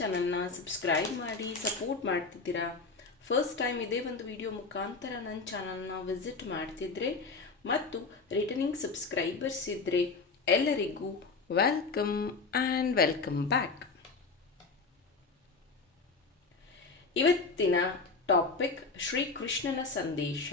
ಚಾನಲ್ನ ಸಬ್ಸ್ಕ್ರೈಬ್ ಮಾಡಿ ಸಪೋರ್ಟ್ ಮಾಡ್ತಿದ್ದೀರಾ? ಫಸ್ಟ್ ಟೈಮ್ ಇದೇ ಒಂದು ವಿಡಿಯೋ ಮುಖಾಂತರ ನನ್ನ ಚಾನಲ್ನ ವಿಸಿಟ್ ಮಾಡ್ತಿದ್ರೆ ಮತ್ತು ರಿಟರ್ನಿಂಗ್ ಸಬ್ಸ್ಕ್ರೈಬರ್ಸ್ ಇದ್ದರೆ ಎಲ್ಲರಿಗೂ ವೆಲ್ಕಮ್ ಆ್ಯಂಡ್ ವೆಲ್ಕಮ್ ಬ್ಯಾಕ್ ಇವತ್ತಿನ ಟಾಪಿಕ್ ಶ್ರೀಕೃಷ್ಣನ ಸಂದೇಶ.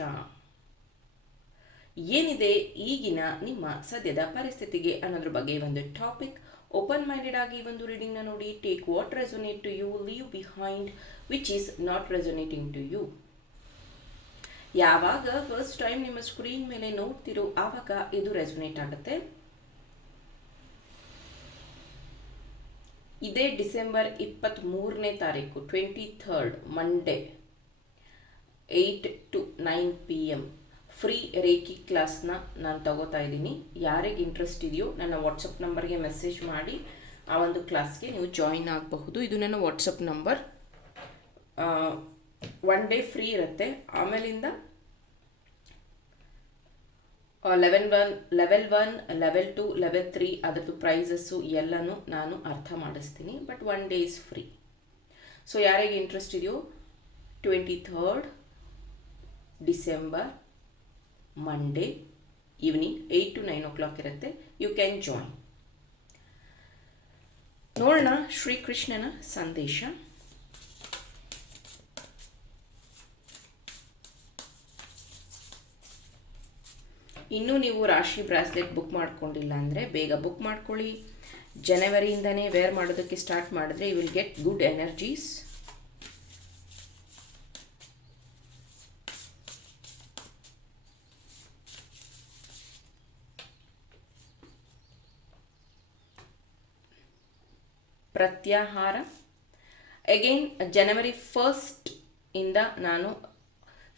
ಏನಿದೆ ಈಗಿನ ನಿಮ್ಮ ಸದ್ಯದ ಪರಿಸ್ಥಿತಿಗೆ ಅನ್ನೋದ್ರ ಬಗ್ಗೆ ಒಂದು ಟಾಪಿಕ್ ಓಪನ್ ಮೈಂಡೆಡ್ ಆಗಿ ಒಂದು ರೀಡಿಂಗ್ನ ನೋಡಿ take what resonate to you leave behind which is not resonating to you ಯಾವಾಗ ಫಸ್ಟ್ ಟೈಮ್ ನಿಮ್ಮ ಸ್ಕ್ರೀನ್ ಮೇಲೆ ನೋಡ್ತಿರೋ, ಆವಾಗ ಇದು ರೆಸೊನೇಟ್ ಆಗುತ್ತೆ. ಇದೇ ಡಿಸೆಂಬರ್ ಇಪ್ಪತ್ತ್ ಮೂರನೇ ತಾರೀಕು twenty third Monday eight to nine P M free reiki ಕ್ಲಾಸ್ನ ನಾನು ತಗೋತಾ ಇದ್ದೀನಿ. ಯಾರಿಗೆ ಇಂಟ್ರೆಸ್ಟ್ ಇದೆಯೋ ನನ್ನ ವಾಟ್ಸಪ್ ನಂಬರ್ಗೆ ಮೆಸೇಜ್ ಮಾಡಿ ಆ ಒಂದು ಕ್ಲಾಸ್ಗೆ ನೀವು ಜಾಯಿನ್ ಆಗಬಹುದು. ಇದು ನನ್ನ WhatsApp number one day free ಇರುತ್ತೆ. ಆಮೇಲಿಂದ eleven one level one level two level three ಅದರದ್ದು ಪ್ರೈಸಸ್ಸು ಎಲ್ಲನೂ ನಾನು ಅರ್ಥ ಮಾಡಿಸ್ತೀನಿ. But one day is free so ಯಾರಿಗೆ ಇಂಟ್ರೆಸ್ಟ್ ಇದೆಯೋ twenty third December Monday evening eight to nine o'clock ಇರುತ್ತೆ. ಯು ಕ್ಯಾನ್ ಜಾಯಿನ್ ನೋಡೋಣ ಶ್ರೀಕೃಷ್ಣನ ಸಂದೇಶ. ಇನ್ನೂ ನೀವು ರಾಶಿ ಬ್ರಾಸ್ಲೆಟ್ ಬುಕ್ ಮಾಡ್ಕೊಂಡಿಲ್ಲ ಅಂದರೆ ಬೇಗ ಬುಕ್ ಮಾಡ್ಕೊಳ್ಳಿ. ಜನವರಿಯಿಂದನೇ ವೇರ್ ಮಾಡೋದಕ್ಕೆ ಸ್ಟಾರ್ಟ್ ಮಾಡಿದ್ರೆ you will get good energies ಪ್ರತ್ಯಾಹಾರ. Again January first ಇಂದ ನಾನು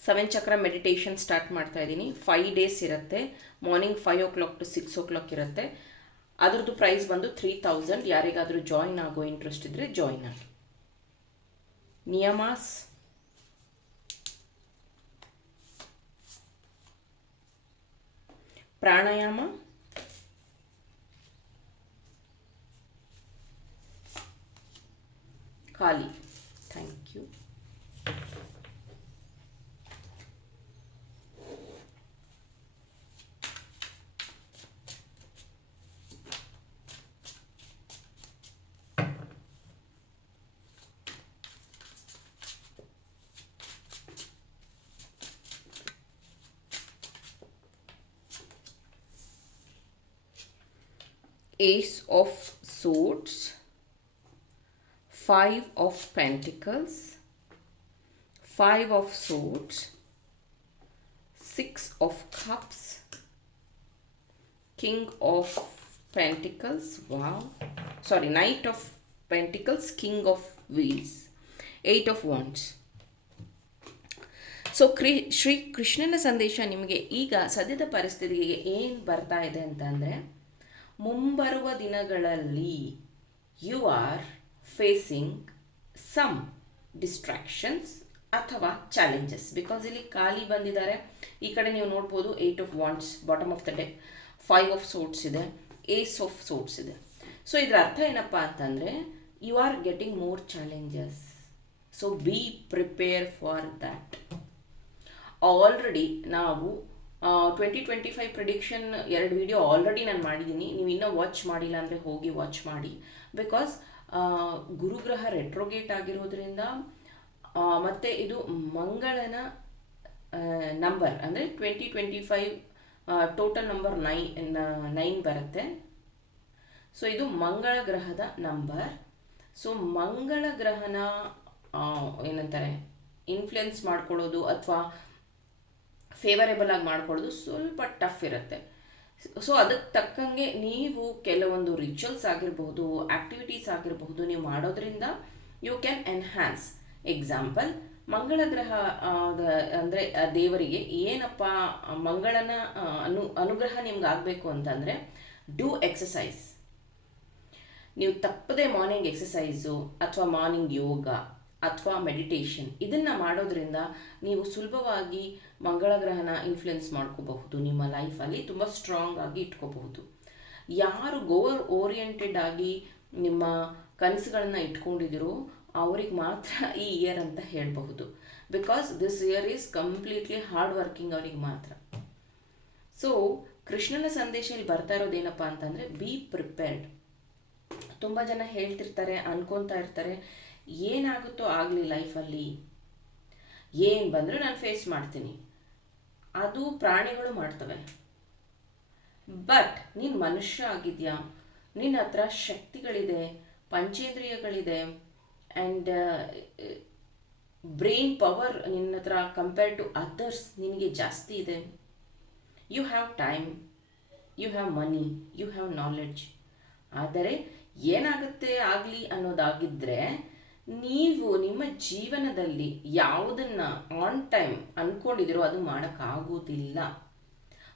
ಸೆವೆನ್ ಚಕ್ರ ಮೆಡಿಟೇಷನ್ ಸ್ಟಾರ್ಟ್ ಮಾಡ್ತಾ ಇದ್ದೀನಿ. ಫೈವ್ ಡೇಸ್ ಇರುತ್ತೆ. Morning five o'clock to six o'clock ಇರುತ್ತೆ. ಅದರದ್ದು ಪ್ರೈಸ್ ಬಂದು ತ್ರೀ ತೌಸಂಡ್ ಯಾರಿಗಾದರೂ ಜಾಯಿನ್ ಆಗೋ ಇಂಟ್ರೆಸ್ಟ್ ಇದ್ದರೆ ಜಾಯಿನ್ ಆಗಿ. ನಿಯಮಾಸ್. Pranayama. ಖಾಲಿ thank you Ace of Swords, Five of Pentacles, Five of Swords, Six of Cups, King of Pentacles, wow, sorry, Knight of Pentacles, King of Wheels, Eight of Wands. So ಕ್ರಿ ಶ್ರೀ ಕೃಷ್ಣನ ಸಂದೇಶ ನಿಮಗೆ ಈಗ ಸದ್ಯದ ಪರಿಸ್ಥಿತಿಗೆ ಏನು ಬರ್ತಾ ಇದೆ ಅಂತಂದರೆ ಮುಂಬರುವ ದಿನಗಳಲ್ಲಿ you are facing some distractions ಅಥವಾ ಚಾಲೆಂಜಸ್ ಬಿಕಾಸ್ ಇಲ್ಲಿ ಖಾಲಿ ಬಂದಿದ್ದಾರೆ, ಈ ಕಡೆ ನೀವು ನೋಡ್ಬೋದು eight of wands bottom of the deck five of swords ಇದೆ ಏಸ್ ಆಫ್ ಸೋಟ್ಸ್ ಇದೆ. ಸೊ ಇದರ ಅರ್ಥ ಏನಪ್ಪ ಅಂತಂದರೆ you are getting more challenges so be prepare for that already ನಾವು ಟ್ವೆಂಟಿ ಟ್ವೆಂಟಿ ಫೈವ್ ಪ್ರಿಡಿಕ್ಷನ್ ಎರಡು ವಿಡಿಯೋ ಆಲ್ರೆಡಿ ನಾನು ಮಾಡಿದ್ದೀನಿ. ನೀವು ಇನ್ನೂ ವಾಚ್ ಮಾಡಿಲ್ಲ ಅಂದರೆ ಹೋಗಿ ವಾಚ್ ಮಾಡಿ. ಬಿಕಾಸ್ ಗುರುಗ್ರಹ ರೆಟ್ರೋಗೇಟ್ ಆಗಿರೋದ್ರಿಂದ ಮತ್ತು ಇದು ಮಂಗಳನ ನಂಬರ್ ಅಂದರೆ twenty twenty five total number nine nine ಬರುತ್ತೆ. ಸೊ ಇದು ಮಂಗಳ ಗ್ರಹದ ನಂಬರ್ ಸೊ ಮಂಗಳ ಗ್ರಹನ ಏನಂತಾರೆ ಇನ್ಫ್ಲುಯೆನ್ಸ್ ಮಾಡ್ಕೊಳ್ಳೋದು ಅಥವಾ ಫೇವರೇಬಲ್ ಆಗಿ ಮಾಡ್ಕೊಳ್ಳೋದು ಸ್ವಲ್ಪ ಟಫ್ ಇರುತ್ತೆ. ಸೊ ಅದಕ್ಕೆ ತಕ್ಕಂಗೆ ನೀವು ಕೆಲವೊಂದು ರಿಚುವಲ್ಸ್ ಆಗಿರಬಹುದು ಆ್ಯಕ್ಟಿವಿಟೀಸ್ ಆಗಿರಬಹುದು ನೀವು ಮಾಡೋದ್ರಿಂದ ಯು ಕ್ಯಾನ್ ಎನ್ಹ್ಯಾನ್ಸ್ ಎಕ್ಸಾಂಪಲ್ ಮಂಗಳ ಗ್ರಹ ಅಂದರೆ ದೇವರಿಗೆ ಏನಪ್ಪ, ಮಂಗಳನ ಅನು, ಅನುಗ್ರಹ ನಿಮ್ಗೆ ಆಗಬೇಕು ಅಂತಂದರೆ ಡೂ ಎಕ್ಸಸೈಸ್ ನೀವು ತಪ್ಪದೆ ಮಾರ್ನಿಂಗ್ ಎಕ್ಸಸೈಸು ಅಥವಾ ಮಾರ್ನಿಂಗ್ ಯೋಗ ಅಥವಾ ಮೆಡಿಟೇಷನ್ ಇದನ್ನು ಮಾಡೋದ್ರಿಂದ ನೀವು ಸುಲಭವಾಗಿ ಮಂಗಳ ಗ್ರಹನ ಇನ್ಫ್ಲುಯೆನ್ಸ್ ಮಾಡ್ಕೋಬಹುದು. ನಿಮ್ಮ ಲೈಫಲ್ಲಿ ತುಂಬ ಸ್ಟ್ರಾಂಗ್ ಆಗಿ ಇಟ್ಕೋಬಹುದು. ಯಾರು ಗೋವರ್ ಓರಿಯೆಂಟೆಡ್ ಆಗಿ ನಿಮ್ಮ ಕನಸುಗಳನ್ನ ಇಟ್ಕೊಂಡಿದ್ದೀರೋ ಅವ್ರಿಗೆ ಮಾತ್ರ ಈ ಇಯರ್ ಅಂತ ಹೇಳಬಹುದು. Because this year is completely hard working ಅವ್ರಿಗೆ ಮಾತ್ರ. ಸೊ ಕೃಷ್ಣನ ಸಂದೇಶ ಇಲ್ಲಿ ಬರ್ತಾ ಇರೋದೇನಪ್ಪ ಅಂತಂದರೆ ಬಿ ಪ್ರಿಪೇರ್ಡ್ ತುಂಬ ಜನ ಹೇಳ್ತಿರ್ತಾರೆ, ಅನ್ಕೊತಾ ಇರ್ತಾರೆ ಏನಾಗುತ್ತೋ ಆಗಲಿ ಲೈಫಲ್ಲಿ, ಏನು ಬಂದರೂ ನಾನು ಫೇಸ್ ಮಾಡ್ತೀನಿ. ಅದು ಪ್ರಾಣಿಗಳು ಮಾಡ್ತವೆ. ಬಟ್ ನೀನು ಮನುಷ್ಯ ಆಗಿದೆಯಾ? ನಿನ್ನ ಹತ್ರ ಶಕ್ತಿಗಳಿದೆ, ಪಂಚೇಂದ್ರಿಯಗಳಿದೆ ಆ್ಯಂಡ್ ಬ್ರೈನ್ ಪವರ್ ನಿನ್ನ ಹತ್ರ ಕಂಪೇರ್ ಟು ಅದರ್ಸ್ ನಿನಗೆ ಜಾಸ್ತಿ ಇದೆ. You have time you have money you have knowledge ಆದರೆ ಏನಾಗುತ್ತೆ ಆಗಲಿ ಅನ್ನೋದಾಗಿದ್ದರೆ ನೀವು ನಿಮ್ಮ ಜೀವನದಲ್ಲಿ ಯಾವುದನ್ನು ಆನ್ ಟೈಮ್ ಅಂದ್ಕೊಂಡಿದ್ದೀರೋ ಅದು ಮಾಡೋಕ್ಕಾಗೋದಿಲ್ಲ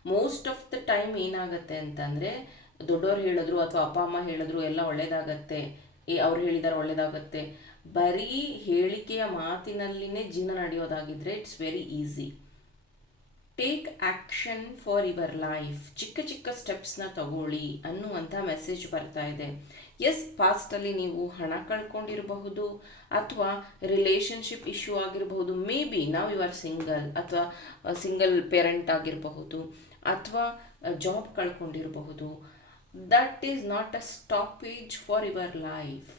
ಮೋಸ್ಟ್ ಆಫ್ ದ ಟೈಮ್ ಏನಾಗುತ್ತೆ ಅಂತಂದರೆ, ದೊಡ್ಡವ್ರು ಹೇಳಿದ್ರು ಅಥವಾ ಅಪ್ಪ, ಅಮ್ಮ ಹೇಳಿದ್ರು, ಎಲ್ಲ ಒಳ್ಳೇದಾಗತ್ತೆ, ಏ, ಅವ್ರು ಹೇಳಿದಾರೆ ಒಳ್ಳೇದಾಗತ್ತೆ. ಬರೀ ಹೇಳಿಕೆಯ ಮಾತಿನಲ್ಲಿನೇ ಜೀವನ ನಡೆಯೋದಾಗಿದ್ದರೆ it's very easy take action for your life ಚಿಕ್ಕ ಚಿಕ್ಕ ಸ್ಟೆಪ್ಸ್ನ ತಗೊಳ್ಳಿ ಅನ್ನುವಂಥ ಮೆಸೇಜ್ ಬರ್ತಾ ಇದೆ. ಎಸ್ ಪಾಸ್ಟಲ್ಲಿ ನೀವು ಹಣ ಕಳ್ಕೊಂಡಿರಬಹುದು ಅಥವಾ ರಿಲೇಷನ್ಶಿಪ್ ಇಶ್ಯೂ ಆಗಿರಬಹುದು. ಮೇ ಬಿ ನಾವು ಯು ಆರ್ ಸಿಂಗಲ್ ಅಥವಾ ಸಿಂಗಲ್ ಪೇರೆಂಟ್ ಆಗಿರಬಹುದು ಅಥವಾ job ಕಳ್ಕೊಂಡಿರಬಹುದು. That is not a stoppage for your life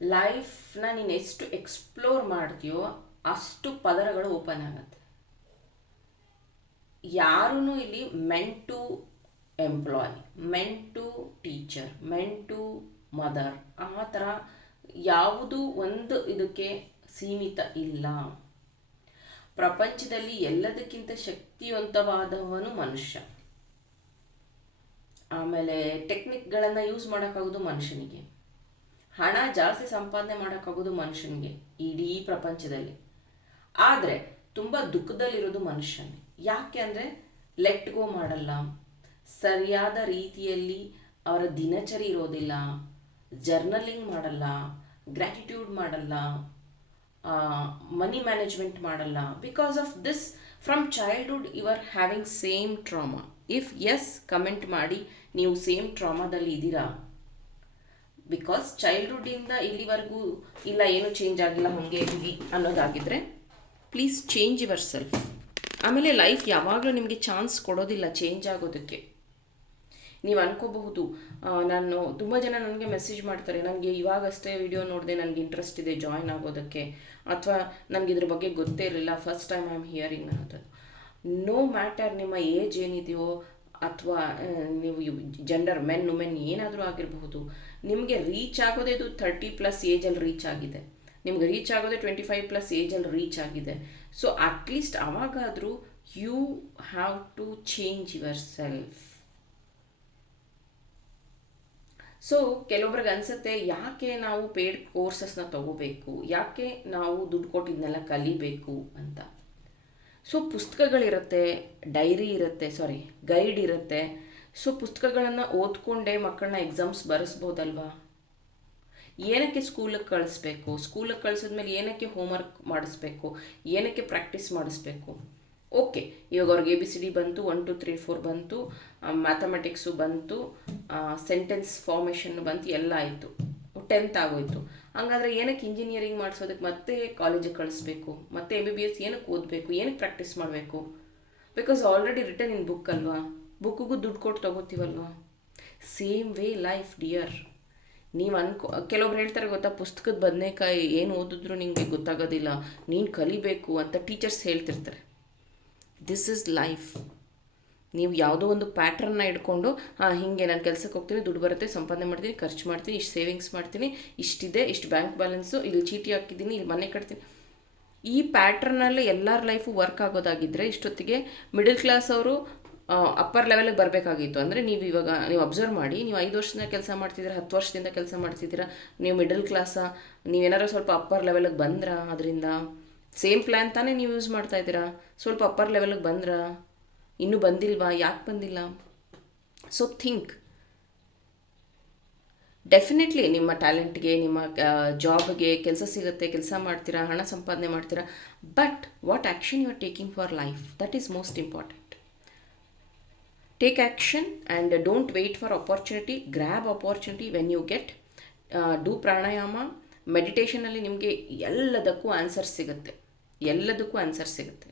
ಲೈಫ್ನ ನೀನು ಎಷ್ಟು ಎಕ್ಸ್ಪ್ಲೋರ್ ಮಾಡ್ತೀಯೋ ಅಷ್ಟು ಪದರಗಳು ಓಪನ್ ಆಗುತ್ತೆ. ಯಾರೂ ಇಲ್ಲಿ mentor employ mentor teacher mentor mother ಆ ಥರ ಯಾವುದು ಒಂದು ಇದಕ್ಕೆ ಸೀಮಿತ ಇಲ್ಲ. ಪ್ರಪಂಚದಲ್ಲಿ ಎಲ್ಲದಕ್ಕಿಂತ ಶಕ್ತಿವಂತವಾದವನು ಮನುಷ್ಯ. ಆಮೇಲೆ ಟೆಕ್ನಿಕ್ಗಳನ್ನು ಯೂಸ್ ಮಾಡೋಕ್ಕಾಗೋದು ಮನುಷ್ಯನಿಗೆ. ಹಣ ಜಾಸ್ತಿ ಸಂಪಾದನೆ ಮಾಡೋಕ್ಕಾಗೋದು ಮನುಷ್ಯನಿಗೆ ಇಡೀ ಪ್ರಪಂಚದಲ್ಲಿ. ಆದರೆ ತುಂಬ ದುಃಖದಲ್ಲಿರೋದು ಮನುಷ್ಯನೇ. ಯಾಕೆ ಅಂದರೆ ಲೆಟ್ ಗೋ ಮಾಡಲ್ಲ. ಸರಿಯಾದ ರೀತಿಯಲ್ಲಿ ಅವರ ದಿನಚರಿ ಇರೋದಿಲ್ಲ ಜರ್ನಲಿಂಗ್ ಮಾಡಲ್ಲ ಗ್ರ್ಯಾಟಿಟ್ಯೂಡ್ ಮಾಡಲ್ಲ ಮನಿ ಮ್ಯಾನೇಜ್ಮೆಂಟ್ ಮಾಡಲ್ಲ. Because of this from childhood you are having same trauma if yes comment ಮಾಡಿ ನೀವು ಸೇಮ್ ಟ್ರಾಮಾದಲ್ಲಿ ಇದ್ದೀರಾ? ಬಿಕಾಸ್ ಚೈಲ್ಡ್ಹುಡ್ಡಿಂದ ಇಲ್ಲಿವರೆಗೂ ಇಲ್ಲ, ಏನೂ ಚೇಂಜ್ ಆಗಿಲ್ಲ, ಹಾಗೆ ಇದ್ವಿ ಅನ್ನೋದಾಗಿದ್ದರೆ ಪ್ಲೀಸ್ ಚೇಂಜ್ ಯುವರ್ ಸೆಲ್ಫ್ ಆಮೇಲೆ ಲೈಫ್ ಯಾವಾಗಲೂ ನಿಮಗೆ ಚಾನ್ಸ್ ಕೊಡೋದಿಲ್ಲ ಚೇಂಜ್ ಆಗೋದಕ್ಕೆ. ನೀವು ಅನ್ಕೋಬಹುದು. ನಾನು ತುಂಬ ಜನ ನನಗೆ ಮೆಸೇಜ್ ಮಾಡ್ತಾರೆ ನನಗೆ ಇವಾಗಷ್ಟೇ ವಿಡಿಯೋ ನೋಡಿದೆ ನನಗೆ ಇಂಟ್ರೆಸ್ಟ್ ಇದೆ ಜಾಯ್ನ್ ಆಗೋದಕ್ಕೆ, ಅಥವಾ ನನಗೆ ಇದ್ರ ಬಗ್ಗೆ ಗೊತ್ತೇ ಇರಲಿಲ್ಲ first time I am hearing ಅನ್ನೋದು. ನೋ ಮ್ಯಾಟರ್ ನಿಮ್ಮ ಏಜ್ ಏನಿದೆಯೋ, ಅಥವಾ ನೀವು ಜೆಂಡರ್ ಮೆನ್ ವುಮೆನ್ ಏನಾದರೂ ಆಗಿರಬಹುದು, ನಿಮಗೆ ರೀಚ್ ಆಗೋದೇ ಇದು ಥರ್ಟಿ ಪ್ಲಸ್ ಏಜಲ್ಲಿ ರೀಚ್ ಆಗಿದೆ. ನಿಮ್ಗೆ ರೀಚ್ ಆಗೋದೇ ಟ್ವೆಂಟಿ ಫೈವ್ ಪ್ಲಸ್ ಏಜಲ್ಲಿ ರೀಚ್ ಆಗಿದೆ. So at least ಅವಾಗಾದರೂ you have to change yourself so ಕೆಲವೊಬ್ರಿಗೆ ಅನಿಸುತ್ತೆ, ಯಾಕೆ ನಾವು ಪೇಡ್ ಕೋರ್ಸಸ್ನ ತಗೋಬೇಕು? ಯಾಕೆ ನಾವು ದುಡ್ಡು ಕೊಟ್ಟಿದ್ದನ್ನೆಲ್ಲ ಕಲಿಬೇಕು ಅಂತ? ಸೊ ಪುಸ್ತಕಗಳಿರುತ್ತೆ ಡೈರಿ ಇರುತ್ತೆ ಸಾರಿ ಗೈಡ್ ಇರುತ್ತೆ. ಸೊ ಪುಸ್ತಕಗಳನ್ನು ಓದ್ಕೊಂಡೇ ಮಕ್ಕಳನ್ನ ಎಕ್ಸಾಮ್ಸ್ ಬರೆಸ್ಬೋದಲ್ವಾ? ಏನಕ್ಕೆ ಸ್ಕೂಲಿಗೆ ಕಳಿಸ್ಬೇಕು? ಸ್ಕೂಲಿಗೆ ಕಳಿಸಿದ್ಮೇಲೆ ಏನಕ್ಕೆ ಹೋಮ್ವರ್ಕ್ ಮಾಡಿಸ್ಬೇಕು? ಏನಕ್ಕೆ ಪ್ರಾಕ್ಟೀಸ್ ಮಾಡಿಸ್ಬೇಕು? ಓಕೆ ಇವಾಗ ಅವ್ರಿಗೆ ಎ ಬಿ ಸಿ ಡಿ ಬಂತು ಒನ್ ಟು ತ್ರೀ ಫೋರ್ ಬಂತು ಮ್ಯಾಥಮೆಟಿಕ್ಸು ಬಂತು ಸೆಂಟೆನ್ಸ್ ಫಾರ್ಮೇಷನ್ ಬಂತು, ಎಲ್ಲ ಆಯಿತು. ಟೆಂತ್ ಆಗೋಯ್ತು. ಹಂಗಾದ್ರೆ ಏನಕ್ಕೆ ಇಂಜಿನಿಯರಿಂಗ್ ಮಾಡಿಸೋದಕ್ಕೆ ಮತ್ತೆ ಕಾಲೇಜಿಗೆ ಕಳಿಸ್ಬೇಕು, ಮತ್ತೆ ಎಂ ಬಿ ಬಿ ಎಸ್ ಏನಕ್ಕೆ ಓದಬೇಕು, ಏನಕ್ಕೆ ಪ್ರಾಕ್ಟೀಸ್ ಮಾಡಬೇಕು? Because already return in book ಅಲ್ವಾ? ಬುಕ್ಕಿಗೂ ದುಡ್ಡು ಕೊಟ್ಟು ತೊಗೋತೀವಲ್ವಾ? ಸೇಮ್ ವೇ ಲೈಫ್ ಡಿಯರ್ ನೀವು ಅನ್ಕೋ, ಕೆಲವೊಬ್ರು ಹೇಳ್ತಾರೆ ಗೊತ್ತಾ, ಪುಸ್ತಕದ ಬದನೇಕಾಯಿ ಏನು ಓದಿದ್ರು ನಿಮಗೆ ಗೊತ್ತಾಗೋದಿಲ್ಲ, ನೀನು ಕಲಿಬೇಕು ಅಂತ ಟೀಚರ್ಸ್ ಹೇಳ್ತಿರ್ತಾರೆ. ದಿಸ್ ಇಸ್ ಲೈಫ್ ನೀವು ಯಾವುದೋ ಒಂದು ಪ್ಯಾಟ್ರನ್ನ ಇಟ್ಕೊಂಡು, ಹಾಂ, ಹೀಗೆ ನಾನು ಕೆಲಸಕ್ಕೆ ಹೋಗ್ತೀನಿ, ದುಡ್ಡು ಬರುತ್ತೆ, ಸಂಪಾದನೆ ಮಾಡ್ತೀನಿ, ಖರ್ಚು ಮಾಡ್ತೀನಿ, ಇಷ್ಟು ಸೇವಿಂಗ್ಸ್ ಮಾಡ್ತೀನಿ, ಇಷ್ಟಿದೆ, ಇಷ್ಟು ಬ್ಯಾಂಕ್ ಬ್ಯಾಲೆನ್ಸು ಇಲ್ಲಿ ಚೀಟಿ ಹಾಕಿದ್ದೀನಿ, ಇಲ್ಲಿ ಮನೆ ಕಟ್ತೀನಿ. ಈ ಪ್ಯಾಟ್ರನಲ್ಲಿ ಎಲ್ಲರ ಲೈಫು ವರ್ಕ್ ಆಗೋದಾಗಿದ್ದರೆ ಇಷ್ಟೊತ್ತಿಗೆ ಮಿಡಲ್ ಕ್ಲಾಸ್ ಅವರು ಅಪ್ಪರ್ ಲೆವೆಲಿಗೆ ಬರಬೇಕಾಗಿತ್ತು. ಅಂದರೆ ನೀವು ಇವಾಗ, ನೀವು ಅಬ್ಸರ್ವ್ ಮಾಡಿ, ನೀವು ಐದು ವರ್ಷದಿಂದ ಕೆಲಸ ಮಾಡ್ತಿದ್ದೀರಾ, ಹತ್ತು ವರ್ಷದಿಂದ ಕೆಲಸ ಮಾಡ್ತಿದ್ದೀರಾ, ನೀವು ಮಿಡಲ್ ಕ್ಲಾಸಾ ನೀವೇನಾರು ಸ್ವಲ್ಪ ಅಪ್ಪರ್ ಲೆವೆಲಿಗೆ ಬಂದ್ರಾ? ಅದರಿಂದ ಸೇಮ್ ಪ್ಲ್ಯಾನ್ ತಾನೇ ನೀವು ಯೂಸ್ ಮಾಡ್ತಾ ಇದ್ದೀರಾ? ಸ್ವಲ್ಪ ಅಪ್ಪರ್ ಲೆವೆಲ್ಗೆ ಬಂದ್ರಾ? ಇನ್ನೂ ಬಂದಿಲ್ವಾ? ಯಾಕೆ ಬಂದಿಲ್ಲ? ಸೊ ಥಿಂಕ್ ಡೆಫಿನೆಟ್ಲಿ ನಿಮ್ಮ ಟ್ಯಾಲೆಂಟ್ಗೆ ನಿಮ್ಮ ಜಾಬ್ಗೆ ಕೆಲಸ ಸಿಗುತ್ತೆ, ಕೆಲಸ ಮಾಡ್ತೀರಾ, ಹಣ ಸಂಪಾದನೆ ಮಾಡ್ತೀರಾ. But what action you are taking for life that is most important take action and don't wait for opportunity grab opportunity when you get do pranayama ಮೆಡಿಟೇಷನಲ್ಲಿ ನಿಮಗೆ ಎಲ್ಲದಕ್ಕೂ ಆನ್ಸರ್ ಸಿಗುತ್ತೆ. ಎಲ್ಲದಕ್ಕೂ ಆನ್ಸರ್ ಸಿಗುತ್ತೆ.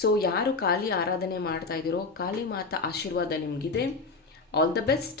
ಸೊ ಯಾರು ಖಾಲಿ ಆರಾಧನೆ ಮಾಡ್ತಾ ಇದ್ದೀರೋ ಖಾಲಿ ಮಾತಾ ಆಶೀರ್ವಾದ ನಿಮಗಿದೆ. All the best